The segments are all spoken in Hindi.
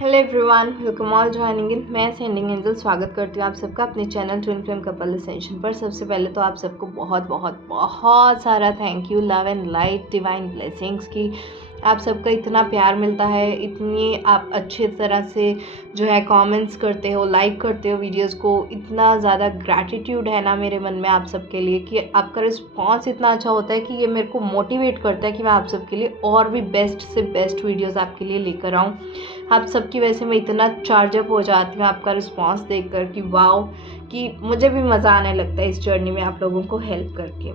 Hello everyone, welcome all joining in. मैं सेंडिंग एंजल स्वागत करती हूँ आप सबका अपने channel twin flame couple ascension पर। सबसे पहले तो आप सबको बहुत बहुत बहुत सारा thank you, love and light divine blessings की। आप सबका इतना प्यार मिलता है, इतनी आप अच्छे तरह से जो है कमेंट्स करते हो, लाइक करते हो वीडियोस को, इतना ज़्यादा ग्रैटिट्यूड है ना मेरे मन में आप सबके लिए कि आपका रिस्पॉन्स इतना अच्छा होता है कि ये मेरे को मोटिवेट करता है कि मैं आप सबके लिए और भी बेस्ट से बेस्ट वीडियोस आपके लिए लेकर आऊँ। आप सबकी वजह से मैं इतना चार्जअप हो जाती हूँ आपका रिस्पॉन्स देखकर कि वाओ, कि मुझे भी मज़ा आने लगता है इस जर्नी में आप लोगों को हेल्प करके।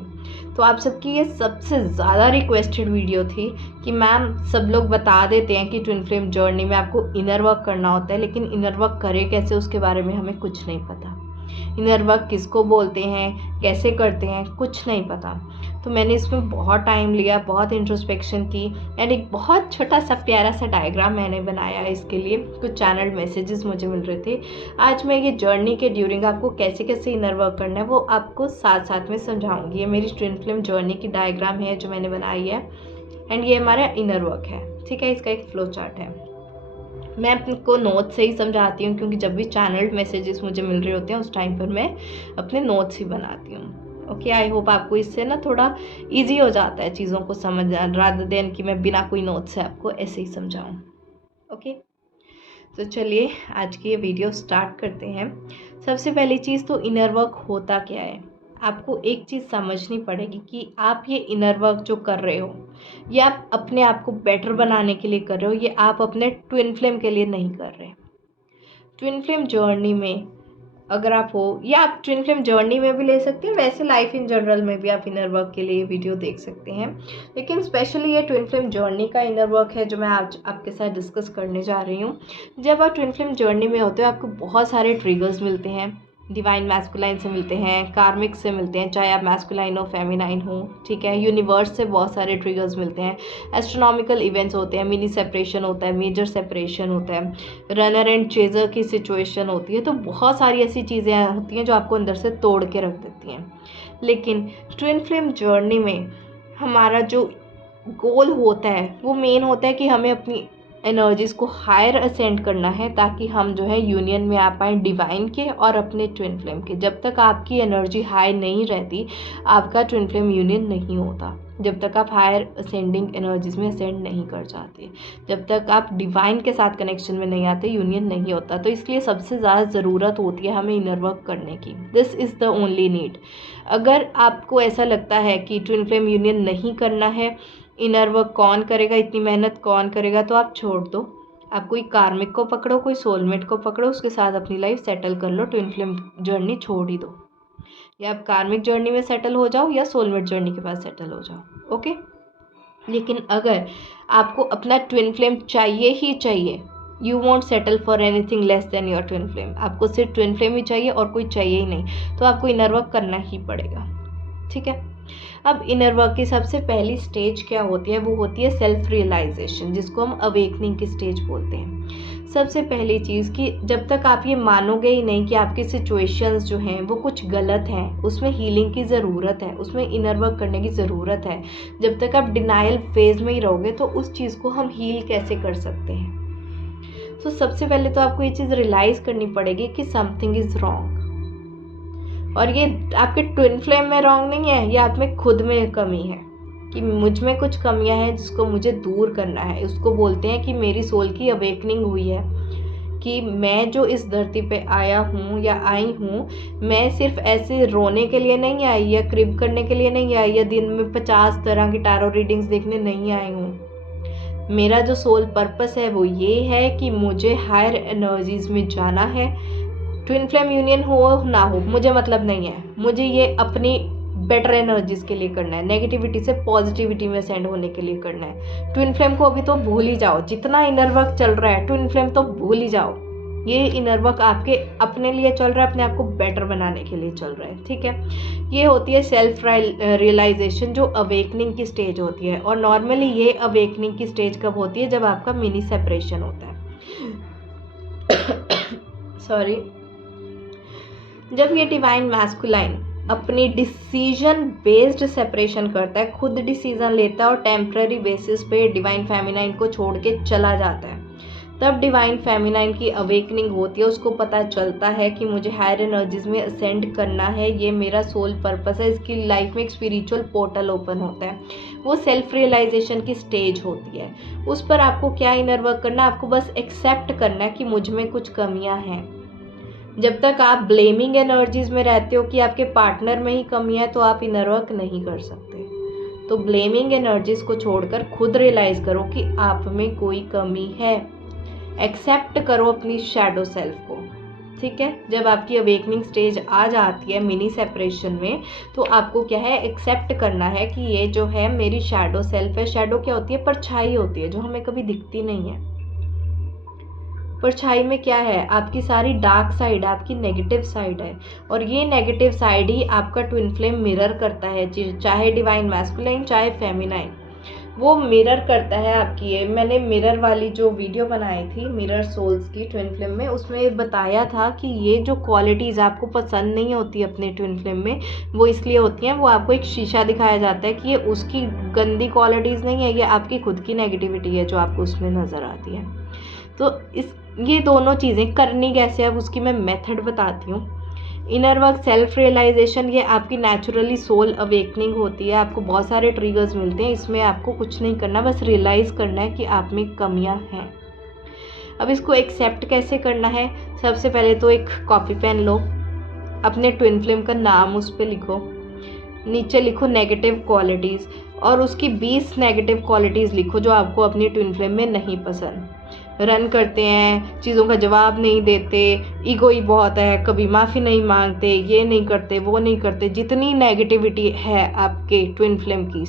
तो आप सबकी ये सबसे ज़्यादा रिक्वेस्टेड वीडियो थी कि मैम सब लोग बता देते हैं कि ट्विन फ्लेम जर्नी में आपको इनर वर्क करना होता है, लेकिन इनर वर्क करें कैसे उसके बारे में हमें कुछ नहीं पता। इनर वर्क किसको बोलते हैं, कैसे करते हैं, कुछ नहीं पता। तो मैंने इसमें बहुत टाइम लिया, बहुत इंट्रोस्पेक्शन की एंड एक बहुत छोटा सा प्यारा सा डायग्राम मैंने बनाया है इसके लिए। कुछ चैनल मैसेजेस मुझे मिल रहे थे। आज मैं ये जर्नी के ड्यूरिंग आपको कैसे कैसे इनर वर्क करना है वो आपको साथ साथ में समझाऊंगी। ये मेरी ट्विन फ्लेम जर्नी की डायग्राम है जो मैंने बनाई है एंड ये हमारा इनर वर्क है। ठीक है, इसका एक फ्लो चार्ट है। मैं आपको नोट से ही समझाती हूँ क्योंकि जब भी चैनल मैसेजेस मुझे मिल रहे होते हैं उस टाइम पर मैं अपने नोट्स ही बनाती हूँ। ओके, आई होप आपको इससे ना थोड़ा इजी हो जाता है चीज़ों को समझना, रादर देन कि मैं बिना कोई नोट से आपको ऐसे ही समझाऊँ। ओके, तो चलिए आज की ये वीडियो स्टार्ट करते हैं। सबसे पहली चीज़ तो इनर वर्क होता क्या है। आपको एक चीज़ समझनी पड़ेगी कि आप ये इनर वर्क जो कर रहे हो ये आप अपने आप को बेटर बनाने के लिए कर रहे हो, ये आप अपने ट्विन फ्लेम के लिए नहीं कर रहे। ट्विन फ्लेम जर्नी में अगर आप हो, या आप ट्विन फ्लेम जर्नी में भी ले सकते हैं, वैसे लाइफ इन जनरल में भी आप इनर वर्क के लिए वीडियो देख सकते हैं, लेकिन स्पेशली ये ट्विन फ्लेम जर्नी का इनर वर्क है जो मैं आज आपके साथ डिस्कस करने जा रही हूँ। जब आप ट्विन फ्लेम जर्नी में होते हो आपको बहुत सारे ट्रिगर्स मिलते हैं। डिवाइन मैस्कुलाइन से मिलते हैं, कार्मिक से मिलते हैं, चाहे आप मैस्कुलाइन हो फेमिनाइन हो। ठीक है, यूनिवर्स से बहुत सारे ट्रिगर्स मिलते हैं, एस्ट्रोनॉमिकल इवेंट्स होते हैं, मिनी सेपरेशन होता है, मेजर सेपरेशन होता है, रनर एंड चेजर की सिचुएशन होती है। तो बहुत सारी ऐसी चीज़ें होती हैं जो आपको अंदर से तोड़ के रख देती हैं। लेकिन ट्विन फ्लेम जर्नी में हमारा जो गोल होता है वो मेन होता है कि हमें अपनी एनर्जीज़ को हायर असेंड करना है ताकि हम जो है यूनियन में आ पाएँ डिवाइन के और अपने ट्विन फ्लेम के। जब तक आपकी एनर्जी हाई नहीं रहती आपका ट्विन फ्लेम यूनियन नहीं होता। जब तक आप हायर असेंडिंग एनर्जीज़ में असेंड नहीं कर जाते, जब तक आप डिवाइन के साथ कनेक्शन में नहीं आते, यूनियन नहीं होता। तो इसलिए सबसे ज़्यादा ज़रूरत होती है हमें इनर वर्क करने की। This is the only need. अगर आपको ऐसा लगता है कि ट्विन फ्लेम यूनियन नहीं करना है, इनर वर्क कौन करेगा, इतनी मेहनत कौन करेगा, तो आप छोड़ दो। आप कोई कार्मिक को पकड़ो, कोई सोलमेट को पकड़ो, उसके साथ अपनी लाइफ सेटल कर लो। ट्विन फ्लेम जर्नी छोड़ ही दो। या आप कार्मिक जर्नी में सेटल हो जाओ या सोलमेट जर्नी के पास सेटल हो जाओ। ओके, लेकिन अगर आपको अपना ट्विन फ्लेम चाहिए ही चाहिए, you want settle for anything less than your twin flame, आपको सिर्फ ट्विन फ्लेम ही चाहिए और कोई चाहिए ही नहीं, तो आपको इनर वर्क करना ही पड़ेगा। ठीक है, अब इनर वर्क की सबसे पहली स्टेज क्या होती है, वो होती है सेल्फ रियलाइजेशन, जिसको हम अवेकनिंग की स्टेज बोलते हैं। सबसे पहली चीज़ कि जब तक आप ये मानोगे ही नहीं कि आपकी सिचुएशंस जो हैं वो कुछ गलत हैं, उसमें हीलिंग की ज़रूरत है, उसमें इनर वर्क करने की ज़रूरत है, जब तक आप डिनाइल फेज में ही रहोगे तो उस चीज़ को हम हील कैसे कर सकते हैं। तो सबसे पहले तो आपको ये चीज़ रियलाइज़ करनी पड़ेगी कि समथिंग इज़ रॉन्ग। और ये आपके ट्विन फ्लेम में रॉन्ग नहीं है, ये आप में खुद में कमी है कि मुझ में कुछ कमियां हैं जिसको मुझे दूर करना है। उसको बोलते हैं कि मेरी सोल की अवेकनिंग हुई है, कि मैं जो इस धरती पे आया हूँ या आई हूँ, मैं सिर्फ ऐसे रोने के लिए नहीं आई या क्रिब करने के लिए नहीं आई या दिन में 50 तरह की टैरो रीडिंग्स देखने नहीं आई हूँ। मेरा जो सोल पर्पस है वो ये है कि मुझे हायर एनर्जीज में जाना है। ट्विन फ्लेम यूनियन हो ना हो मुझे मतलब नहीं है, मुझे ये अपनी बेटर एनर्जीज के लिए करना है, नेगेटिविटी से पॉजिटिविटी में सेंड होने के लिए करना है। ट्विन फ्लेम को अभी तो भूल ही जाओ, जितना इनर वर्क चल रहा है ट्विन फ्लेम तो भूल ही जाओ। ये इनर वर्क आपके अपने लिए चल रहा है, अपने आप को बेटर बनाने के लिए चल रहा है। ठीक है, ये होती है सेल्फ रियलाइजेशन जो अवेकनिंग की स्टेज होती है। और नॉर्मली ये अवेकनिंग की स्टेज कब होती है, जब आपका मिनी सेपरेशन होता है। सॉरी, जब ये डिवाइन मैस्कुलाइन अपनी डिसीजन बेस्ड सेपरेशन करता है, खुद डिसीजन लेता है और टेम्पररी बेसिस पे डिवाइन फेमिनाइन को छोड़ के चला जाता है, तब डिवाइन फेमिनाइन की अवेकनिंग होती है, उसको पता चलता है कि मुझे हायर एनर्जीज में असेंड करना है, ये मेरा सोल पर्पस है। इसकी लाइफ में एक स्पिरिचुअल पोर्टल ओपन होता है, वो सेल्फ रियलाइजेशन की स्टेज होती है। उस पर आपको क्या इनर वर्क करना है, आपको बस एक्सेप्ट करना है कि मुझ में कुछ कमियां हैं। जब तक आप ब्लेमिंग एनर्जीज में रहते हो कि आपके पार्टनर में ही कमी है, तो आप इनर वर्क नहीं कर सकते। तो ब्लेमिंग एनर्जीज को छोड़कर खुद रियलाइज करो कि आप में कोई कमी है। एक्सेप्ट करो अपनी शैडो सेल्फ को, ठीक है। जब आपकी अवेकनिंग स्टेज आ जाती है मिनी सेपरेशन में, तो आपको क्या है, एक्सेप्ट करना है कि ये जो है मेरी शैडो सेल्फ है। शैडो क्या होती है, परछाई होती है जो हमें कभी दिखती नहीं है। परछाई में क्या है, आपकी सारी डार्क साइड, आपकी नेगेटिव साइड है, और ये नेगेटिव साइड ही आपका ट्विन फ्लेम मिरर करता है, चाहे डिवाइन मैस्कुलाइन चाहे फेमिनाइन, वो मिरर करता है आपकी। ये मैंने मिरर वाली जो वीडियो बनाई थी मिरर सोल्स की ट्विन फ्लेम में, उसमें बताया था कि ये जो क्वालिटीज़ आपको पसंद नहीं होती अपने ट्विन फ्लेम में, वो इसलिए होती हैं, वो आपको एक शीशा दिखाया जाता है कि ये उसकी गंदी क्वालिटीज़ नहीं है, ये आपकी खुद की नेगेटिविटी है जो आपको उसमें नज़र आती है। तो ये दोनों चीज़ें करनी कैसे, अब उसकी मैं मेथड बताती हूँ। इनर वर्क, सेल्फ रियलाइजेशन, ये आपकी नेचुरली सोल अवेकनिंग होती है। आपको बहुत सारे ट्रिगर्स मिलते हैं, इसमें आपको कुछ नहीं करना, बस रियलाइज़ करना है कि आप में कमियां हैं। अब इसको एक्सेप्ट कैसे करना है, सबसे पहले तो एक कॉपी पेन लो, अपने ट्विन फ्लेम का नाम उस पर लिखो, नीचे लिखो नेगेटिव क्वालिटीज़, और उसकी 20 नेगेटिव क्वालिटीज़ लिखो जो आपको अपनी ट्विन फ्लेम में नहीं पसंद। रन करते हैं, चीज़ों का जवाब नहीं देते, ईगोई बहुत है, कभी माफ़ी नहीं मांगते, ये नहीं करते, वो नहीं करते, जितनी नेगेटिविटी है आपके ट्विन फ्लेम की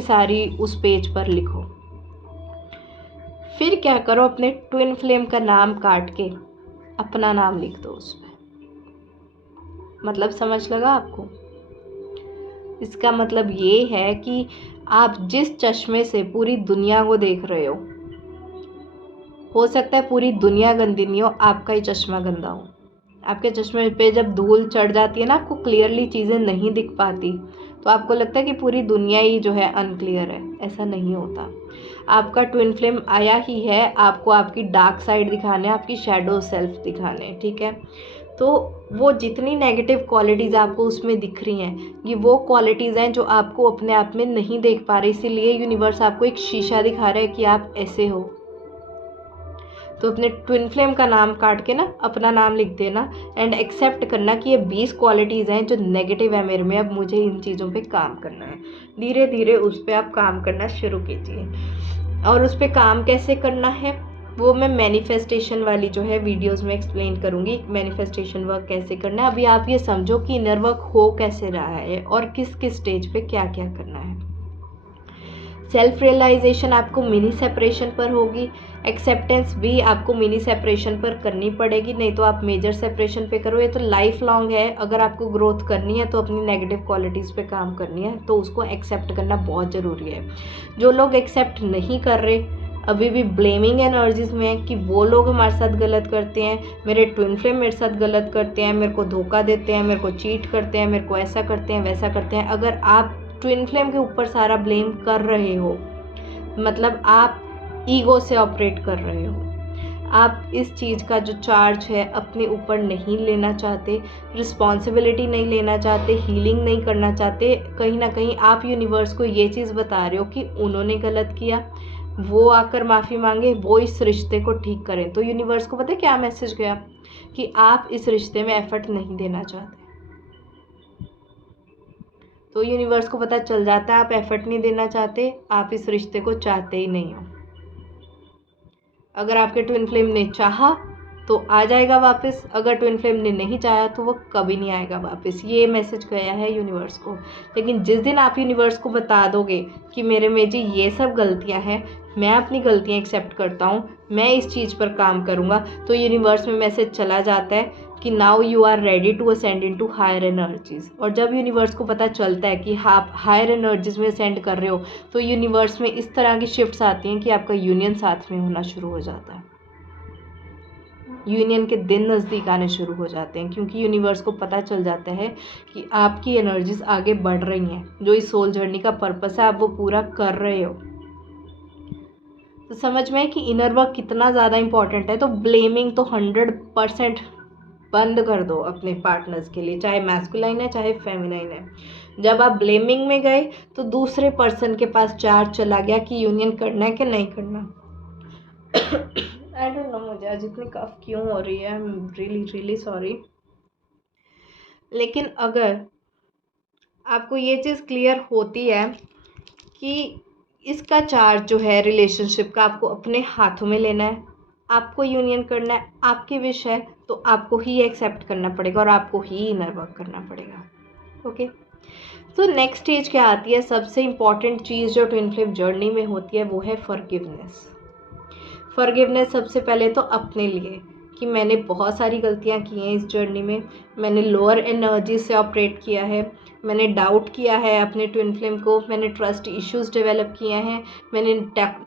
सारी उस पेज पर लिखो। फिर क्या करो, अपने ट्विन फ्लेम का नाम काट के अपना नाम लिख दो उस पर। मतलब समझ लगा आपको? इसका मतलब ये है कि आप जिस चश्मे से पूरी दुनिया को देख रहे हो सकता है पूरी दुनिया गंदी नहीं हो, आपका ही चश्मा गंदा हो। आपके चश्मे पे जब धूल चढ़ जाती है ना, आपको क्लियरली चीज़ें नहीं दिख पाती, तो आपको लगता है कि पूरी दुनिया ही जो है अनक्लियर है। ऐसा नहीं होता। आपका ट्विन फ्लेम आया ही है आपको आपकी डार्क साइड दिखाने, आपकी शैडो सेल्फ दिखाने, ठीक है। तो वो जितनी नेगेटिव क्वालिटीज़ आपको उसमें दिख रही हैं, ये वो क्वालिटीज़ हैं जो आपको अपने आप में नहीं देख पा रहे, इसीलिए यूनिवर्स आपको एक शीशा दिखा रहा है कि आप ऐसे हो। तो अपने ट्विन फ्लेम का नाम काट के ना अपना नाम लिख देना, एंड एक्सेप्ट करना कि ये 20 क्वालिटीज़ हैं जो नेगेटिव है मेरे में, अब मुझे इन चीज़ों पे काम करना है। धीरे धीरे उस पर आप काम करना शुरू कीजिए। और उस पर काम कैसे करना है वो मैं मैनिफेस्टेशन वाली जो है वीडियोस में एक्सप्लेन करूँगी, मैनिफेस्टेशन वर्क कैसे करना है। अभी आप ये समझो कि इनर वर्क हो कैसे रहा है और किस किस स्टेज पे क्या क्या करना है। सेल्फ रियलाइजेशन आपको मिनी सेपरेशन पर होगी, एक्सेप्टेंस भी आपको मिनी सेपरेशन पर करनी पड़ेगी, नहीं तो आप मेजर सेपरेशन पे करो। ये तो लाइफ लॉन्ग है, अगर आपको ग्रोथ करनी है तो अपनी नेगेटिव क्वालिटीज़ पे काम करनी है, तो उसको एक्सेप्ट करना बहुत ज़रूरी है। जो लोग एक्सेप्ट नहीं कर रहे, अभी भी ब्लेमिंग एनर्जीज में है कि वो लोग हमारे साथ गलत करते हैं, मेरे ट्विन फ्लेम मेरे साथ गलत करते हैं, मेरे को धोखा देते हैं, मेरे को चीट करते हैं, मेरे को ऐसा करते हैं वैसा करते हैं। अगर आप ट्विन फ्लेम के ऊपर सारा ब्लेम कर रहे हो, मतलब आप ईगो से ऑपरेट कर रहे हो, आप इस चीज़ का जो चार्ज है अपने ऊपर नहीं लेना चाहते, रिस्पॉन्सिबिलिटी नहीं लेना चाहते, हीलिंग नहीं करना चाहते, कहीं ना कहीं आप यूनिवर्स को ये चीज़ बता रहे हो कि उन्होंने गलत किया, वो आकर माफ़ी मांगे, वो इस रिश्ते को ठीक करें। तो यूनिवर्स को पता है क्या मैसेज गया, कि आप इस रिश्ते में एफर्ट नहीं देना चाहते। तो यूनिवर्स को पता चल जाता है आप एफर्ट नहीं देना चाहते, आप इस रिश्ते को चाहते ही नहीं हो। अगर आपके ट्विन फ्लेम ने चाहा तो आ जाएगा वापस, अगर ट्विन फ्लेम ने नहीं चाहा तो वो कभी नहीं आएगा वापस। ये मैसेज गया है यूनिवर्स को। लेकिन जिस दिन आप यूनिवर्स को बता दोगे कि मेरे में जी ये सब गलतियां हैं, मैं अपनी गलतियां एक्सेप्ट करता हूँ, मैं इस चीज़ पर काम करूँगा, तो यूनिवर्स में मैसेज चला जाता है कि now you are ready to ascend into higher energies. और जब यूनिवर्स को पता चलता है कि आप हायर एनर्जीज में असेंड कर रहे हो, तो यूनिवर्स में इस तरह की शिफ्ट्स आती हैं कि आपका यूनियन साथ में होना शुरू हो जाता है, यूनियन के दिन नज़दीक आने शुरू हो जाते हैं, क्योंकि यूनिवर्स को पता चल जाता है कि आपकी एनर्जीज आगे बढ़ रही हैं, जो इस सोल जर्नी का पर्पस है आप वो पूरा कर रहे हो। तो समझ में है कि इनर वर्क कितना ज़्यादा इम्पॉर्टेंट है। तो ब्लेमिंग तो 100% बंद कर दो अपने पार्टनर्स के लिए, चाहे मैस्कुलाइन है चाहे फेमिनाइन है। जब आप ब्लेमिंग में गए तो दूसरे पर्सन के पास चार्ज चला गया कि यूनियन करना है कि नहीं करना। आई डोंट नो मुझे आज इतनी कफ क्यों हो रही है, I am really really sorry. लेकिन अगर आपको ये चीज़ क्लियर होती है कि इसका चार्ज जो है रिलेशनशिप का आपको अपने हाथों में लेना है, आपको यूनियन करना है, आपकी विश है, तो आपको ही एक्सेप्ट करना पड़ेगा और आपको ही इनर वर्क करना पड़ेगा। ओके, तो नेक्स्ट स्टेज क्या आती है? सबसे इम्पॉर्टेंट चीज़ जो ट्विन फ्लेम जर्नी में होती है वो है फॉरगिवनेस। फॉरगिवनेस सबसे पहले तो अपने लिए कि मैंने बहुत सारी गलतियां की हैं इस जर्नी में, मैंने लोअर एनर्जी से ऑपरेट किया है, मैंने डाउट किया है अपने ट्विन फ्लेम को, मैंने ट्रस्ट इश्यूज डेवलप किए हैं, मैंने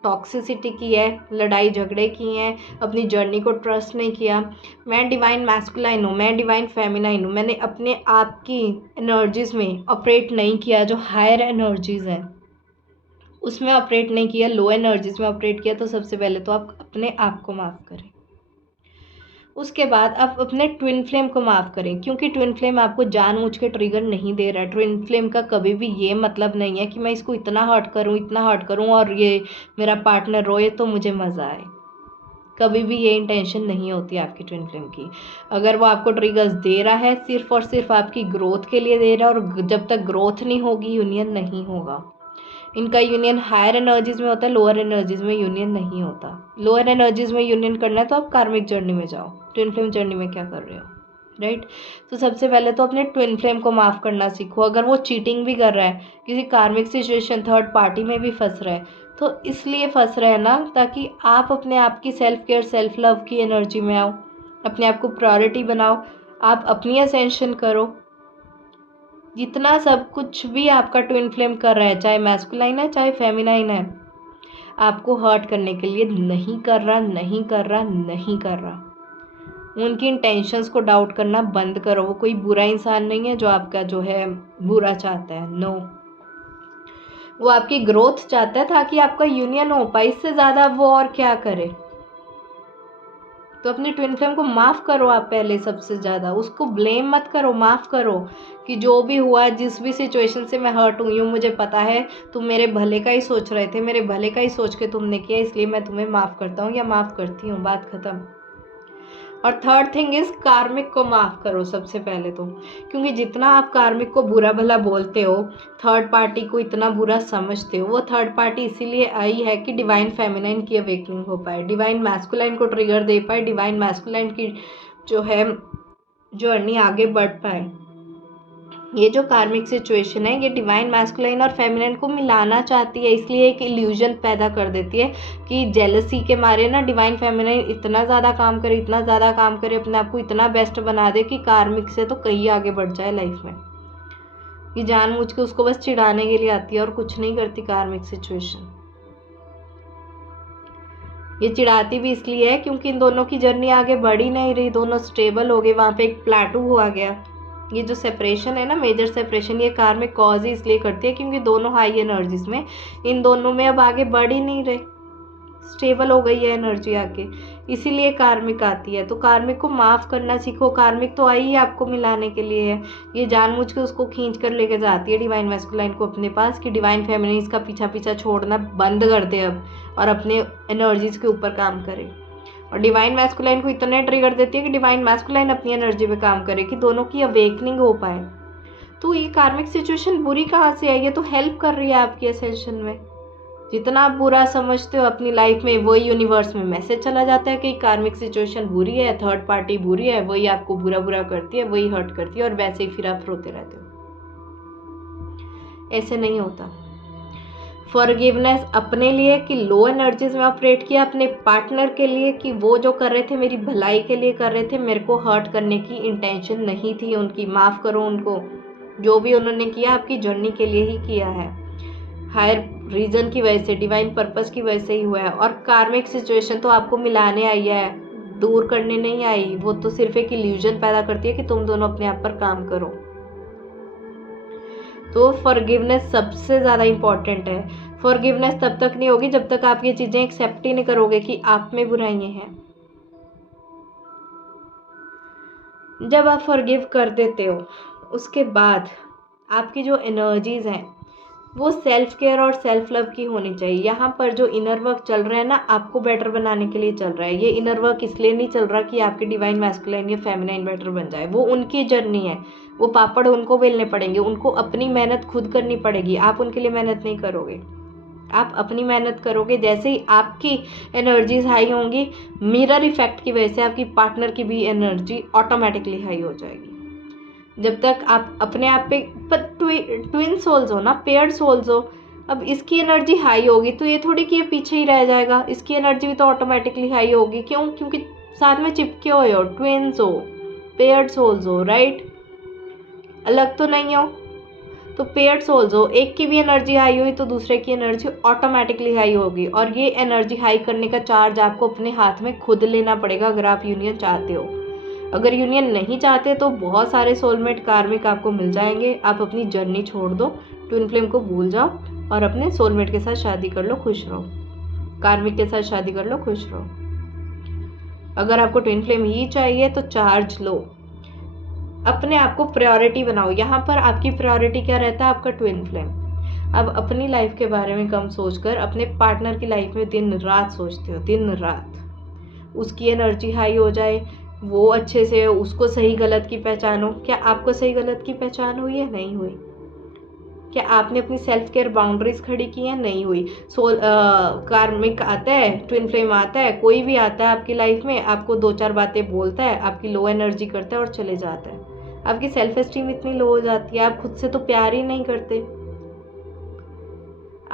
टॉक्सिसिटी की है, लड़ाई झगड़े किए हैं, अपनी जर्नी को ट्रस्ट नहीं किया। मैं डिवाइन मैस्कुलाइन हूँ, मैं डिवाइन फेमिनाइन हूँ, मैंने अपने आप की एनर्जीज़ में ऑपरेट नहीं किया, जो हायर एनर्जीज़ हैं उसमें ऑपरेट नहीं किया, लो एनर्जीज में ऑपरेट किया। तो सबसे पहले तो आप अपने आप को माफ़ करें। उसके बाद आप अपने ट्विन फ्लेम को माफ़ करें, क्योंकि ट्विन फ्लेम आपको जानबूझ के ट्रिगर नहीं दे रहा है। ट्विन फ्लेम का कभी भी ये मतलब नहीं है कि मैं इसको इतना हर्ट करूं, इतना हर्ट करूं और ये मेरा पार्टनर रोए तो मुझे मज़ा आए। कभी भी ये इंटेंशन नहीं होती आपकी ट्विन फ्लेम की। अगर वो आपको ट्रिगर्स दे रहा है सिर्फ और सिर्फ आपकी ग्रोथ के लिए दे रहा है, और जब तक ग्रोथ नहीं होगी यूनियन नहीं होगा। इनका यूनियन हायर एनर्जीज में होता है, लोअर एनर्जीज में यूनियन नहीं होता। लोअर एनर्जीज में यूनियन करना है तो आप कार्मिक जर्नी में जाओ, ट्विन फ्लेम जर्नी में क्या कर रहे हो, राइट? तो सबसे पहले तो अपने ट्विन फ्लेम को माफ़ करना सीखो। अगर वो चीटिंग भी कर रहा है, किसी कार्मिक सिचुएशन थर्ड पार्टी में भी फंस रहा है, तो इसलिए फंस रहा है ना ताकि आप अपने आप की सेल्फ केयर सेल्फ लव की एनर्जी में आओ, अपने आप को प्रायोरिटी बनाओ, आप अपनी असेंशन करो। जितना सब कुछ भी आपका ट्विन फ्लेम कर रहा है, चाहे मैस्कुलाइन है चाहे फेमिनाइन है, आपको हर्ट करने के लिए नहीं कर रहा, नहीं कर रहा, नहीं कर रहा। उनकी इंटेंशंस को डाउट करना बंद करो। वो कोई बुरा इंसान नहीं है जो आपका जो है बुरा चाहता है, नो। वो आपकी ग्रोथ चाहता है ताकि आपका यूनियन हो पाए, इससे ज़्यादा वो और क्या करे। तो अपने ट्विन फ्लेम को माफ़ करो आप पहले, सबसे ज़्यादा उसको ब्लेम मत करो, माफ़ करो कि जो भी हुआ, जिस भी सिचुएशन से मैं हर्ट हुई हूँ, मुझे पता है तुम मेरे भले का ही सोच रहे थे, मेरे भले का ही सोच के तुमने किया, इसलिए मैं तुम्हें माफ़ करता हूँ या माफ़ करती हूँ, बात ख़त्म। और थर्ड थिंग इज़ कार्मिक को माफ़ करो सबसे पहले तो, क्योंकि जितना आप कार्मिक को बुरा भला बोलते हो, थर्ड पार्टी को इतना बुरा समझते हो, वो थर्ड पार्टी इसीलिए आई है कि डिवाइन फेमिनाइन की अवेकनिंग हो पाए, डिवाइन मैस्कुलाइन को ट्रिगर दे पाए, डिवाइन मैस्कुलाइन की जो है जर्नी आगे बढ़ पाए। ये जो कार्मिक सिचुएशन है ये डिवाइन मैस्कुलाइन और फेमिनाइन को मिलाना चाहती है, इसलिए एक इल्यूजन पैदा कर देती है कि जेलसी के मारे ना डिवाइन फेमिनाइन इतना ज़्यादा काम करे, इतना ज़्यादा काम करे, अपने आप को इतना बेस्ट बना दे कि कार्मिक से तो कहीं आगे बढ़ जाए लाइफ में। ये जानबूझ के उसको बस चिढ़ाने के लिए आती है और कुछ नहीं करती कार्मिक सिचुएशन। ये चिढ़ाती भी इसलिए है क्योंकि इन दोनों की जर्नी आगे बढ़ ही नहीं रही, दोनों स्टेबल हो गए, वहाँ पे एक प्लेटू हुआ गया। ये जो सेपरेशन है ना, मेजर सेपरेशन, ये कार्मिक कॉज ही इसलिए करती है क्योंकि दोनों हाई एनर्जीज में, इन दोनों में अब आगे बढ़ ही नहीं रहे, स्टेबल हो गई है एनर्जी आके, इसीलिए कार्मिक आती है। तो कार्मिक को माफ़ करना सीखो। कार्मिक तो आई ही आपको मिलाने के लिए है, ये जानबूझ के उसको खींच कर लेके जाती है डिवाइन मैस्कुलाइन को अपने पास कि डिवाइन फेमिनिन इसका पीछा पीछा छोड़ना बंद कर दे अब और अपने एनर्जीज के ऊपर काम करे। और डिवाइन मैस्कुलाइन को इतना ट्रिगर देती है कि डिवाइन मैस्कुलाइन अपनी एनर्जी पे काम करे कि दोनों की अवेकनिंग हो पाए। तो ये कार्मिक सिचुएशन बुरी कहाँ से आई है? तो हेल्प कर रही है आपकी असेंशन में। जितना आप बुरा समझते हो अपनी लाइफ में, वही यूनिवर्स में मैसेज चला जाता है कि कार्मिक सिचुएशन बुरी है, थर्ड पार्टी बुरी है, वही आपको बुरा बुरा करती है, वही हर्ट करती है, और वैसे ही फिर आप रोते रहते हो। ऐसे नहीं होता। फॉरगिवनेस अपने लिए कि लो एनर्जीज में ऑपरेट किया, अपने पार्टनर के लिए कि वो जो कर रहे थे मेरी भलाई के लिए कर रहे थे, मेरे को हर्ट करने की इंटेंशन नहीं थी उनकी, माफ़ करो उनको। जो भी उन्होंने किया आपकी जर्नी के लिए ही किया है, हायर रीजन की वजह से, डिवाइन पर्पस की वजह से ही हुआ है। और कार्मिक सिचुएशन तो आपको मिलाने आई है, दूर करने नहीं आई। वो तो सिर्फ एक इल्यूजन पैदा करती है कि तुम दोनों अपने आप पर काम करो। तो फॉरगिवनेस सबसे ज़्यादा इम्पॉर्टेंट है। फॉरगिवनेस तब तक नहीं होगी जब तक आप ये चीज़ें एक्सेप्ट ही नहीं करोगे कि आप में बुराइयां हैं। जब आप फॉरगिव कर देते हो उसके बाद आपकी जो एनर्जीज हैं वो सेल्फ केयर और सेल्फ लव की होनी चाहिए। यहाँ पर जो इनर वर्क चल रहा है ना, आपको बेटर बनाने के लिए चल रहा है। ये इनर वर्क इसलिए नहीं चल रहा कि आपकी डिवाइन मैस्कुलाइन या फेमिनाइन बेटर बन जाए। वो उनकी जर्नी है, वो पापड़ उनको बेलने पड़ेंगे, उनको अपनी मेहनत खुद करनी पड़ेगी। आप उनके लिए मेहनत नहीं करोगे, आप अपनी मेहनत करोगे। जैसे ही आपकी एनर्जीज हाई होंगी, मिरर इफेक्ट की वजह से आपकी पार्टनर की भी एनर्जी ऑटोमेटिकली हाई हो जाएगी। जब तक आप अपने आप पे, पर ट्विन सोल्स हो ना, पेयर्ड सोल्स हो। अब इसकी एनर्जी हाई होगी तो ये थोड़ी कि ये पीछे ही रह जाएगा, इसकी एनर्जी भी तो ऑटोमेटिकली हाई होगी। क्यों? क्योंकि साथ में चिपके हुए हो, ट्विन्स हो, पेयर्ड सोल्स हो, राइट? अलग तो नहीं हो। तो पेयर्ड सोल्स हो, एक की भी एनर्जी हाई हुई तो दूसरे की एनर्जी ऑटोमेटिकली हाई होगी। और ये एनर्जी हाई करने का चार्ज आपको अपने हाथ में खुद लेना पड़ेगा अगर आप यूनियन चाहते हो। अगर यूनियन नहीं चाहते तो बहुत सारे सोलमेट कार्मिक आपको मिल जाएंगे। आप अपनी जर्नी छोड़ दो, ट्विन फ्लेम को भूल जाओ और अपने सोलमेट के साथ शादी कर लो, खुश रहो। कार्मिक के साथ शादी कर लो, खुश रहो। अगर आपको ट्विन फ्लेम ही चाहिए तो चार्ज लो, अपने आप को प्रायोरिटी बनाओ। यहाँ पर आपकी प्रायोरिटी क्या रहता है? आपका ट्विन फ्लेम। अब अपनी लाइफ के बारे में कम सोचकर अपने पार्टनर की लाइफ में दिन रात सोचते हो, दिन रात। उसकी एनर्जी हाई हो जाए, वो अच्छे से, उसको सही गलत की पहचान हो। क्या आपको सही गलत की पहचान हुई है? नहीं हुई। क्या आपने अपनी सेल्फ केयर बाउंड्रीज खड़ी की है? नहीं हुई। कार्मिक आता है, ट्विन फ्लेम आता है, कोई भी आता है आपकी लाइफ में, आपको दो चार बातें बोलता है, आपकी लो एनर्जी करता है और चले जाता है। आपकी सेल्फ एस्टीम इतनी लो हो जाती है, आप खुद से तो प्यार ही नहीं करते,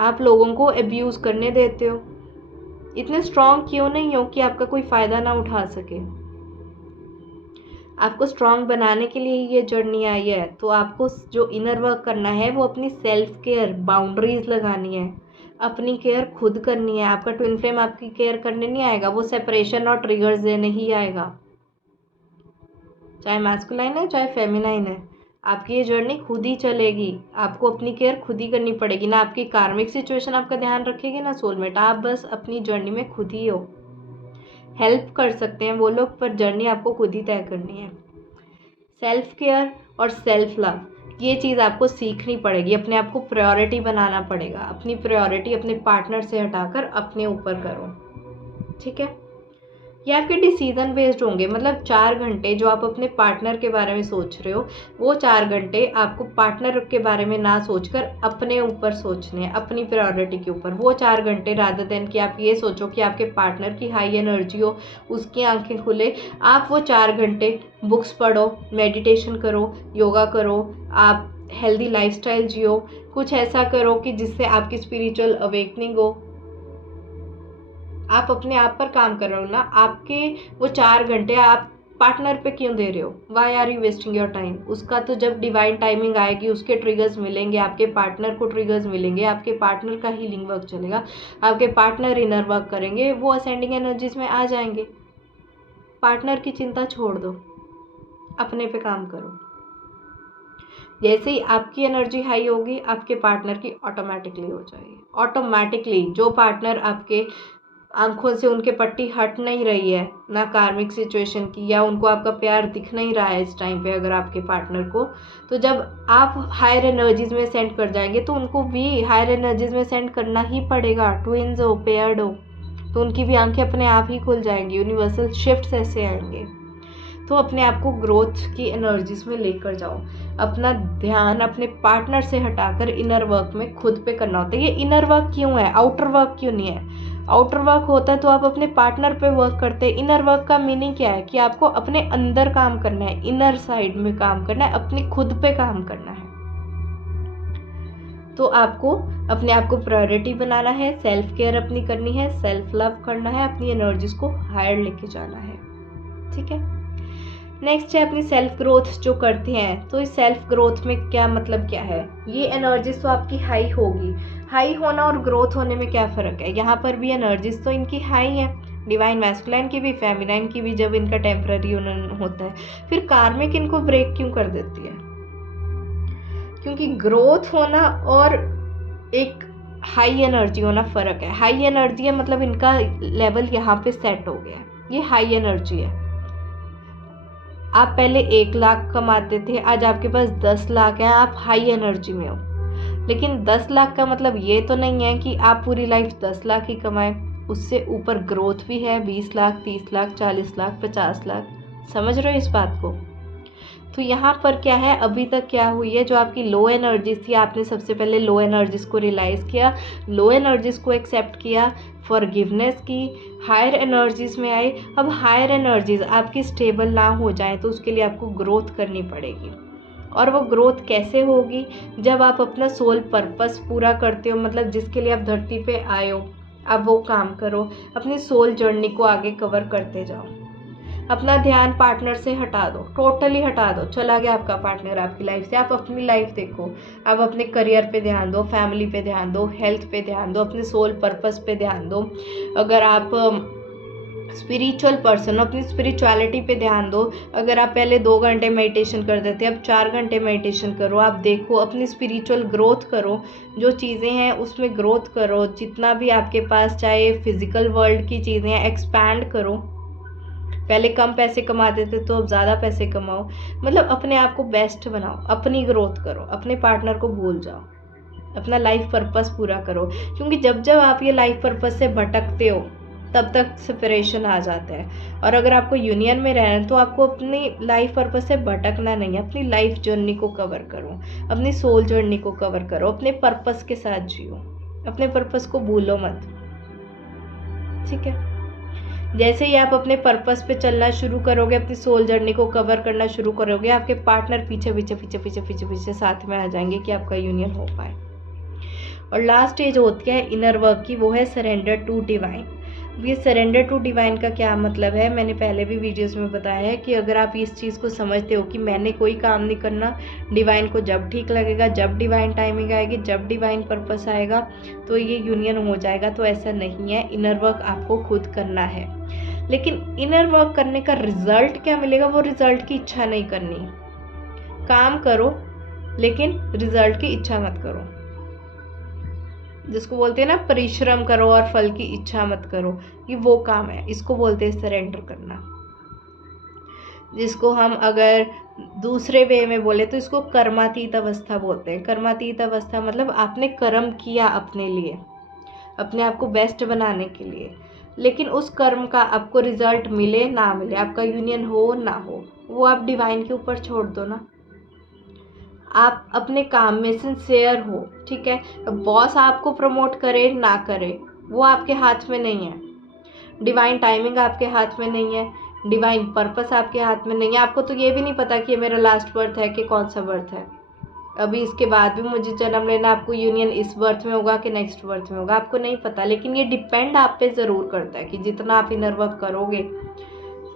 आप लोगों को अब्यूज करने देते हो। इतने स्ट्रांग क्यों नहीं हो कि आपका कोई फायदा ना उठा सके? आपको स्ट्रांग बनाने के लिए ये जर्नी आई है। तो आपको जो इनर वर्क करना है वो अपनी सेल्फ केयर बाउंड्रीज लगानी है, अपनी केयर खुद करनी है। आपका ट्विन फ्लेम आपकी केयर करने नहीं आएगा, वो सेपरेशन और ट्रिगर्स देने ही आएगा। चाहे मैस्कुलाइन है चाहे फेमिनाइन है, आपकी ये जर्नी खुद ही चलेगी। आपको अपनी केयर खुद ही करनी पड़ेगी। ना आपकी कार्मिक सिचुएशन आपका ध्यान रखेगी ना सोलमेट, आप बस अपनी जर्नी में खुद ही हो। हेल्प कर सकते हैं वो लोग, पर जर्नी आपको खुद ही तय करनी है। सेल्फ केयर और सेल्फ लव, ये चीज़ आपको सीखनी पड़ेगी। अपने आप को प्रायोरिटी बनाना पड़ेगा। अपनी प्रायोरिटी अपने पार्टनर से हटाकर अपने ऊपर करो, ठीक है? ये आपके डिसीजन बेस्ड होंगे। मतलब 4 घंटे जो आप अपने पार्टनर के बारे में सोच रहे हो, वो 4 घंटे आपको पार्टनर के बारे में ना सोचकर अपने ऊपर सोचने हैं, अपनी प्रायोरिटी के ऊपर। वो 4 घंटे रादर देन कि आप ये सोचो कि आपके पार्टनर की हाई एनर्जी हो, उसकी आंखें खुले, आप वो 4 घंटे बुक्स पढ़ो, मेडिटेशन करो, योगा करो, आप हेल्दी लाइफस्टाइल जियो, कुछ ऐसा करो कि जिससे आपकी स्पिरिचुअल अवेकनिंग हो। आप अपने आप पर काम कर रहे हो ना। आपके वो 4 घंटे आप पार्टनर पे क्यों दे रहे हो? Why are you wasting your time? उसका तो जब डिवाइन टाइमिंग आएगी, उसके ट्रिगर्स मिलेंगे, आपके पार्टनर को ट्रिगर्स मिलेंगे, आपके पार्टनर का हीलिंग वर्क चलेगा, आपके पार्टनर इनर वर्क करेंगे, वो असेंडिंग एनर्जीज में आ जाएंगे। पार्टनर की चिंता छोड़ दो, अपने पे काम करो। जैसे ही आपकी एनर्जी हाई होगी, आपके पार्टनर की ऑटोमेटिकली हो जाएगी। ऑटोमेटिकली जो पार्टनर आपके आंखों से उनके पट्टी हट नहीं रही है, ना कार्मिक सिचुएशन की, या उनको आपका प्यार दिख नहीं रहा है इस टाइम पे अगर आपके पार्टनर को, तो जब आप हायर एनर्जीज में सेंड कर जाएंगे तो उनको भी हायर एनर्जीज में सेंड करना ही पड़ेगा। ट्विन्स हो, पेयर्ड हो, तो उनकी भी आंखें अपने आप ही खुल जाएंगी। यूनिवर्सल शिफ्ट्स ऐसे आएंगे। तो अपने आप को ग्रोथ की एनर्जीज में लेकर जाओ। अपना ध्यान अपने पार्टनर से हटाकर इनर वर्क में खुद पे करना होता है। ये इनर वर्क क्यों है, आउटर वर्क क्यों नहीं है? आउटर वर्क होता है तो आप अपने पार्टनर पे वर्क करते हैं। इनर वर्क का मीनिंग क्या है? कि आपको अपने अंदर काम करना है, इनर साइड में काम करना है, अपने खुद पे काम करना है। तो आपको अपने आप को प्रायोरिटी बनाना है, सेल्फ केयर अपनी करनी है, सेल्फ लव करना है, अपनी एनर्जीज को हायर लेके जाना है, ठीक है? नेक्स्ट है अपनी सेल्फ ग्रोथ जो करते हैं। तो इस सेल्फ ग्रोथ में क्या मतलब क्या है? ये एनर्जीज तो आपकी हाई होगी। हाई होना और ग्रोथ होने में क्या फ़र्क है? यहाँ पर भी एनर्जीज तो इनकी हाई है, डिवाइन मैस्कुलाइन की भी, फेमिनाइन की भी, जब इनका टेम्पररी यूनियन होता है। फिर कार्मिक इनको ब्रेक क्यों कर देती है? क्योंकि ग्रोथ होना और एक हाई एनर्जी होना फ़र्क है। हाई एनर्जी है मतलब इनका लेवल यहाँ पे सेट हो गया है, ये हाई एनर्जी है। आप पहले 1 लाख कमाते थे, आज आपके पास 10 लाख है, आप हाई एनर्जी में हो। लेकिन 10 लाख का मतलब ये तो नहीं है कि आप पूरी लाइफ 10 लाख ही कमाएं, उससे ऊपर ग्रोथ भी है 20 लाख, 30 लाख, 40 लाख, 50 लाख। समझ रहे हो इस बात को? तो यहाँ पर क्या है, अभी तक क्या हुई है, जो आपकी लो एनर्जीज थी, आपने सबसे पहले लो एनर्जीज को रियलाइज़ किया, लो एनर्जीज को एक्सेप्ट किया, फॉरगिवनेस की, हायर एनर्जीज में आए। अब हायर एनर्जीज आपकी स्टेबल ना हो जाए तो उसके लिए आपको ग्रोथ करनी पड़ेगी। और वो ग्रोथ कैसे होगी? जब आप अपना सोल पर्पस पूरा करते हो, मतलब जिसके लिए आप धरती पे आए हो, आप वो काम करो, अपनी सोल जर्नी को आगे कवर करते जाओ। अपना ध्यान पार्टनर से हटा दो, टोटली हटा दो, चला गया आपका पार्टनर आपकी लाइफ से, आप अपनी लाइफ देखो। आप अपने करियर पे ध्यान दो, फैमिली पे ध्यान दो, हेल्थ पे ध्यान दो, अपने सोल पर्पस पे ध्यान दो। अगर आप स्पिरिचुअल पर्सन, अपनी स्पिरिचुअलिटी पे ध्यान दो। अगर आप पहले 2 घंटे मेडिटेशन करते थे, अब 4 घंटे मेडिटेशन करो। आप देखो, अपनी स्पिरिचुअल ग्रोथ करो, जो चीज़ें हैं उसमें ग्रोथ करो। जितना भी आपके पास चाहे फिजिकल वर्ल्ड की चीज़ें हैं, एक्सपैंड करो। पहले कम पैसे कमाते थे तो अब ज़्यादा पैसे कमाओ। मतलब अपने आप को बेस्ट बनाओ, अपनी ग्रोथ करो, अपने पार्टनर को भूल जाओ, अपना लाइफ पर्पस पूरा करो। क्योंकि जब जब आप ये लाइफ पर्पस से भटकते हो तब तक सेपरेशन आ जाता है। और अगर आपको यूनियन में रहना है तो आपको अपनी लाइफ पर्पस से भटकना नहीं है, अपनी लाइफ जर्नी को कवर करो, अपनी सोल जर्नी को कवर करो, अपने पर्पस के साथ जियो, अपने पर्पस को भूलो मत। ठीक है? जैसे ही आप अपने पर्पस पे चलना शुरू करोगे, अपनी सोल जर्नी को कवर करना शुरू करोगे, आपके पार्टनर पीछे पीछे पीछे पीछे पीछे पीछे साथ में आ जाएंगे कि आपका यूनियन हो पाए। और लास्ट स्टेज होती है इनर वर्क की, वो है सरेंडर टू डिवाइन। ये सरेंडर टू डिवाइन का क्या मतलब है, मैंने पहले भी वीडियोस में बताया है कि अगर आप इस चीज़ को समझते हो कि मैंने कोई काम नहीं करना, डिवाइन को जब ठीक लगेगा, जब डिवाइन टाइमिंग आएगी, जब डिवाइन पर्पस आएगा तो ये यूनियन हो जाएगा, तो ऐसा नहीं है। इनर वर्क आपको खुद करना है। लेकिन इनर वर्क करने का रिजल्ट क्या मिलेगा, वो रिजल्ट की इच्छा नहीं करनी। काम करो लेकिन रिजल्ट की इच्छा मत करो। जिसको बोलते हैं ना, परिश्रम करो और फल की इच्छा मत करो, ये वो काम है, इसको बोलते हैं सरेंडर करना। जिसको हम अगर दूसरे वे में बोले तो इसको कर्मातीत अवस्था बोलते हैं। कर्मातीत अवस्था मतलब आपने कर्म किया अपने लिए, अपने आप को बेस्ट बनाने के लिए, लेकिन उस कर्म का आपको रिजल्ट मिले ना मिले, आपका यूनियन हो ना हो, वो आप डिवाइन के ऊपर छोड़ दो ना। आप अपने काम में सिंसियर हो, ठीक है? बॉस आपको प्रमोट करे ना करे वो आपके हाथ में नहीं है, डिवाइन टाइमिंग आपके हाथ में नहीं है, डिवाइन पर्पस आपके हाथ में नहीं है। आपको तो ये भी नहीं पता कि ये मेरा लास्ट बर्थ है कि कौन सा बर्थ है, अभी इसके बाद भी मुझे जन्म लेना, आपको यूनियन इस बर्थ में होगा कि नेक्स्ट बर्थ में होगा, आपको नहीं पता। लेकिन ये डिपेंड आप पे ज़रूर करता है कि जितना आप इनर वर्क करोगे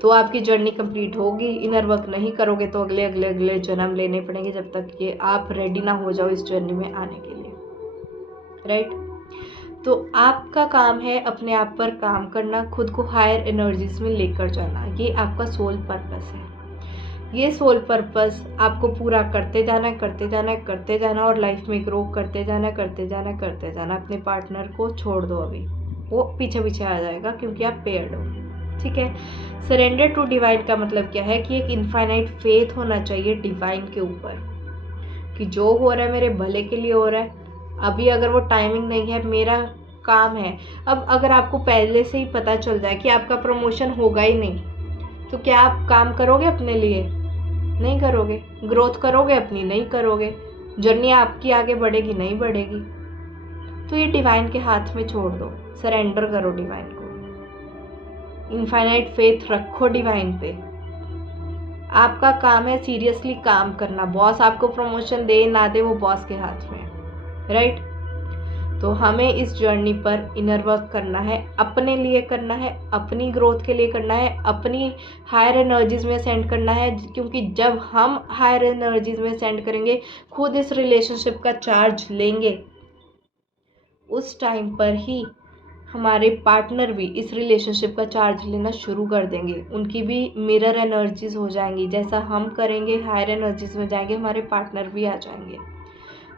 तो आपकी जर्नी कंप्लीट होगी, इनर वर्क नहीं करोगे तो अगले अगले अगले जन्म लेने पड़ेंगे जब तक कि आप रेडी ना हो जाओ इस जर्नी में आने के लिए। राइट? तो आपका काम है अपने आप पर काम करना, खुद को हायर एनर्जीज में लेकर जाना, ये आपका सोल पर्पस है। ये सोल पर्पस आपको पूरा करते जाना, करते जाना, करते जाना, और लाइफ में ग्रो करते जाना, करते जाना, करते जाना। अपने पार्टनर को छोड़ दो, अभी वो पीछे पीछे आ जाएगा क्योंकि आप पेयर्ड हो। ठीक है? सरेंडर टू डिवाइन का मतलब क्या है कि एक इनफाइनाइट फेथ होना चाहिए डिवाइन के ऊपर कि जो हो रहा है मेरे भले के लिए हो रहा है। अभी अगर वो टाइमिंग नहीं है, मेरा काम है। अब अगर आपको पहले से ही पता चल जाए कि आपका प्रमोशन होगा ही नहीं, तो क्या आप काम करोगे अपने लिए? नहीं करोगे। ग्रोथ करोगे अपनी? नहीं करोगे। जर्नी आपकी आगे बढ़ेगी? नहीं बढ़ेगी। तो ये डिवाइन के हाथ में छोड़ दो, सरेंडर करो डिवाइन को, इनफाइनाइट फेथ रखो डिवाइन पे। आपका काम है सीरियसली काम करना। बॉस आपको प्रमोशन दे ना दे वो बॉस के हाथ में, राइट? तो हमें इस जर्नी पर इनर वर्क करना है, अपने लिए करना है, अपनी ग्रोथ के लिए करना है, अपनी हायर एनर्जीज में सेंड करना है। क्योंकि जब हम हायर एनर्जीज में सेंड करेंगे, खुद इस रिलेशनशिप का चार्ज लेंगे, उस टाइम पर ही हमारे पार्टनर भी इस रिलेशनशिप का चार्ज लेना शुरू कर देंगे। उनकी भी मिरर एनर्जीज हो जाएंगी, जैसा हम करेंगे हायर एनर्जीज में जाएंगे, हमारे पार्टनर भी आ जाएंगे।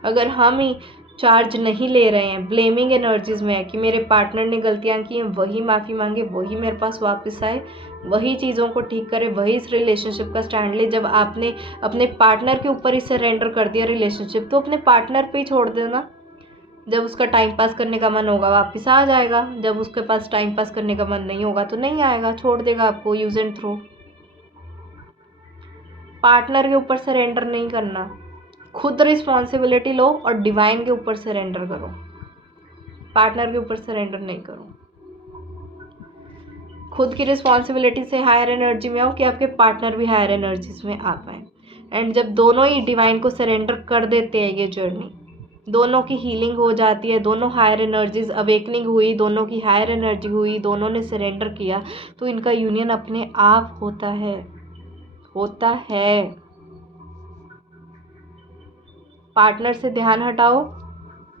अगर हम ही चार्ज नहीं ले रहे हैं, ब्लेमिंग एनर्जीज़ में है कि मेरे पार्टनर ने गलतियाँ की हैं, वही माफ़ी मांगे, वही मेरे पास वापस आए, वही चीज़ों को ठीक करे, वही इस रिलेशनशिप का स्टैंड ले। जब आपने अपने पार्टनर के ऊपर ही सरेंडर कर दिया रिलेशनशिप, तो अपने पार्टनर पे ही छोड़ देना। जब उसका टाइम पास करने का मन होगा वापस आ जाएगा, जब उसके पास टाइम पास करने का मन नहीं होगा तो नहीं आएगा, छोड़ देगा आपको, यूज एंड थ्रो। पार्टनर के ऊपर सरेंडर नहीं करना, खुद रिस्पॉन्सिबिलिटी लो और डिवाइन के ऊपर सरेंडर करो, पार्टनर के ऊपर सरेंडर नहीं करो। खुद की रिस्पॉन्सिबिलिटी से हायर एनर्जी में आओ कि आपके पार्टनर भी हायर एनर्जीज में आ पाए। एंड जब दोनों ही डिवाइन को सरेंडर कर देते हैं, ये जर्नी दोनों की हीलिंग हो जाती है, दोनों हायर एनर्जीज अवेकनिंग हुई, दोनों की हायर एनर्जी हुई, दोनों ने सरेंडर किया, तो इनका यूनियन अपने आप होता है। पार्टनर से ध्यान हटाओ,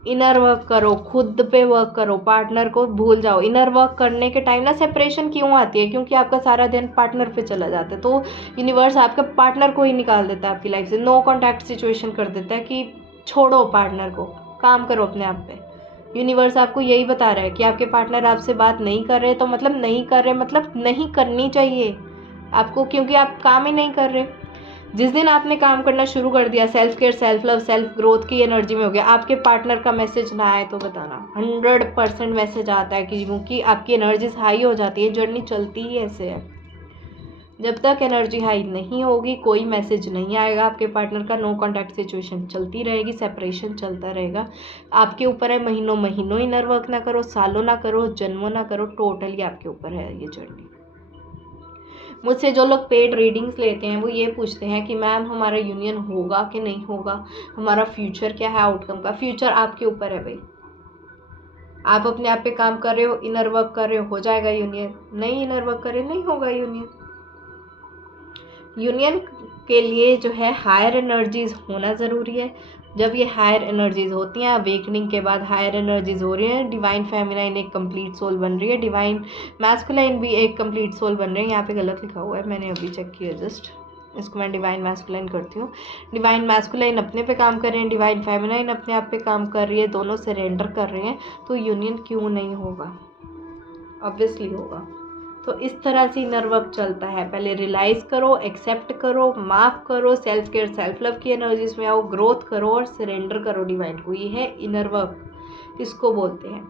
इनर वर्क करो, खुद पे वर्क करो, पार्टनर को भूल जाओ। इनर वर्क करने के टाइम ना सेपरेशन क्यों आती है? क्योंकि आपका सारा ध्यान पार्टनर पे चला जाता है, तो यूनिवर्स आपके पार्टनर को ही निकाल देता है आपकी लाइफ से, नो कॉन्टैक्ट सिचुएशन कर देता है कि छोड़ो पार्टनर को, काम करो अपने आप पे। यूनिवर्स आपको यही बता रहा है कि आपके पार्टनर आपसे बात नहीं कर रहे, तो मतलब नहीं कर रहे, मतलब नहीं करनी चाहिए आपको, क्योंकि आप काम ही नहीं कर रहे। जिस दिन आपने काम करना शुरू कर दिया, self care, self love, self growth की एनर्जी में हो गया, आपके पार्टनर का मैसेज ना आए तो बताना, 100% मैसेज आता है, क्योंकि आपकी एनर्जीज हाई हो जाती है। जर्नी चलती ही ऐसे है, जब तक एनर्जी हाई नहीं होगी कोई मैसेज नहीं आएगा आपके पार्टनर का। नो कॉन्टैक्ट सिचुएशन चलती रहेगी, सेपरेशन चलता रहेगा। आपके ऊपर है, महीनों महीनों इनर वर्क ना करो, सालों ना करो, जन्मों ना करो, टोटली आपके ऊपर है ये जर्नी। मुझसे जो लोग पेड रीडिंग्स लेते हैं वो ये पूछते हैं कि मैम हमारा यूनियन होगा कि नहीं होगा, हमारा फ्यूचर क्या है, आउटकम का। फ्यूचर आपके ऊपर है भाई, आप अपने आप पे काम कर रहे हो, इनर वर्क कर रहे हो जाएगा यूनियन, नहीं इनर वर्क कर रहे नहीं होगा यूनियन। यूनियन के लिए जो है हायर एनर्जीज होना ज़रूरी है। जब ये हायर एनर्जीज होती हैं, अवेकनिंग के बाद हायर एनर्जीज हो रही हैं, डिवाइन फेमिनाइन एक कंप्लीट सोल बन रही है, डिवाइन मैस्कुलाइन भी एक कंप्लीट सोल बन रहे हैं। यहाँ पे गलत लिखा हुआ है, मैंने अभी चेक किया जस्ट, इसको मैं डिवाइन मैस्कुलाइन करती हूँ। डिवाइन मैस्कुलाइन अपने पे काम कर रहे हैं, डिवाइन फेमिनाइन अपने आप पे काम कर रही है, दोनों सरेंडर कर रहे हैं, तो यूनियन क्यों नहीं होगा? ऑब्वियसली होगा। तो इस तरह से इनर वर्क चलता है। पहले रियलाइज़ करो, एक्सेप्ट करो, माफ़ करो, सेल्फ केयर, सेल्फ लव की एनर्जीज में आओ, ग्रोथ करो और सरेंडर करो डिवाइन को। ये है इनर वर्क, इसको बोलते हैं।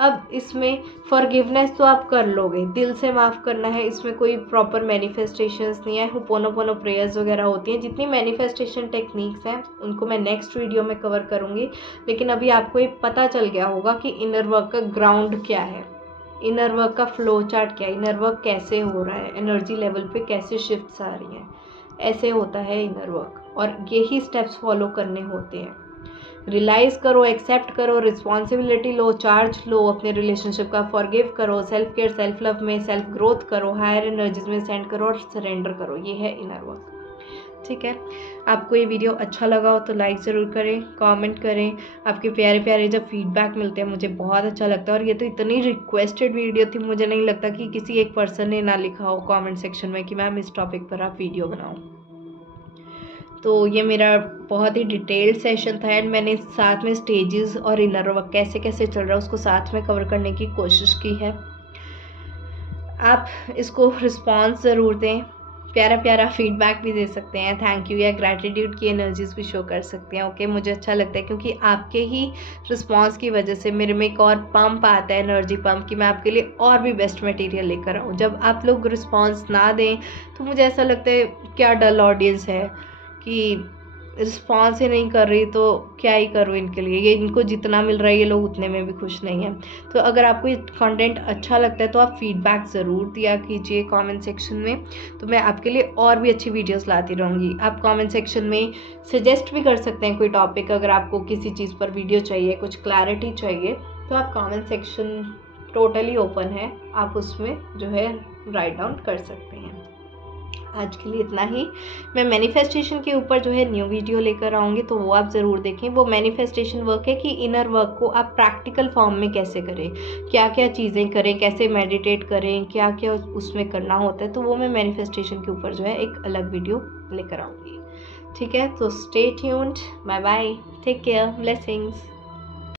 अब इसमें फॉरगिवनेस तो आप कर लोगे, दिल से माफ़ करना है, इसमें कोई प्रॉपर मैनिफेस्टेशंस नहीं है। होपोनोपोनो प्रेयर्स वगैरह होती हैं, जितनी मैनिफेस्टेशन टेक्निक्स हैं उनको मैं नेक्स्ट वीडियो में कवर करूँगी। लेकिन अभी आपको ये पता चल गया होगा कि इनर वर्क का ग्राउंड क्या है, इनर वर्क का फ्लो चार्ट क्या है, इनर वर्क कैसे हो रहा है, एनर्जी लेवल पे कैसे शिफ्ट्स आ रही हैं। ऐसे होता है इनर वर्क, और यही स्टेप्स फॉलो करने होते हैं। रियलाइज़ करो, एक्सेप्ट करो, रिस्पॉन्सिबिलिटी लो, चार्ज लो अपने रिलेशनशिप का, फॉरगिव करो, सेल्फ केयर, सेल्फ लव में सेल्फ ग्रोथ करो, हायर एनर्जीज में सेंड करो और सरेंडर करो। ये है इनर वर्क। ठीक है, आपको ये वीडियो अच्छा लगा हो तो लाइक ज़रूर करें, कमेंट करें। आपके प्यारे प्यारे जब फीडबैक मिलते हैं मुझे बहुत अच्छा लगता है, और ये तो इतनी रिक्वेस्टेड वीडियो थी, मुझे नहीं लगता कि किसी एक पर्सन ने ना लिखा हो कमेंट सेक्शन में कि मैम इस टॉपिक पर आप वीडियो बनाओ। तो ये मेरा बहुत ही डिटेल्ड सेशन था, एंड मैंने साथ में स्टेजेस और इनर वर्क कैसे कैसे चल रहा है उसको साथ में कवर करने की कोशिश की है। आप इसको रिस्पॉन्स ज़रूर दें, प्यारा प्यारा फीडबैक भी दे सकते हैं, थैंक यू या ग्रैटिट्यूड की एनर्जीज भी शो कर सकते हैं। ओके, मुझे अच्छा लगता है क्योंकि आपके ही रिस्पॉन्स की वजह से मेरे में एक और पंप आता है, एनर्जी पंप, कि मैं आपके लिए और भी बेस्ट मटेरियल लेकर आऊँ। जब आप लोग रिस्पॉन्स ना दें तो मुझे ऐसा लगता है क्या डल ऑडियंस है कि रिस्पॉन्स ही नहीं कर रही, तो क्या ही करूँ इनके लिए, ये इनको जितना मिल रहा है ये लोग उतने में भी खुश नहीं हैं। तो अगर आपको ये कंटेंट अच्छा लगता है तो आप फीडबैक ज़रूर दिया कीजिए कमेंट सेक्शन में, तो मैं आपके लिए और भी अच्छी वीडियोस लाती रहूँगी। आप कमेंट सेक्शन में सजेस्ट भी कर सकते हैं कोई टॉपिक, अगर आपको किसी चीज़ पर वीडियो चाहिए, कुछ क्लैरिटी चाहिए, तो आप कमेंट सेक्शन टोटली ओपन है, आप उसमें जो है राइट डाउन कर सकते हैं। आज के लिए इतना ही। मैं मैनिफेस्टेशन के ऊपर जो है न्यू वीडियो लेकर आऊँगी, तो वो आप ज़रूर देखें। वो मैनिफेस्टेशन वर्क है कि इनर वर्क को आप प्रैक्टिकल फॉर्म में कैसे करें, क्या क्या चीज़ें करें, कैसे मेडिटेट करें, क्या क्या उसमें करना होता है, तो वो मैं मैनिफेस्टेशन के ऊपर जो है एक अलग वीडियो लेकर आऊँगी। ठीक है, तो stay tuned, bye bye, take care, blessings.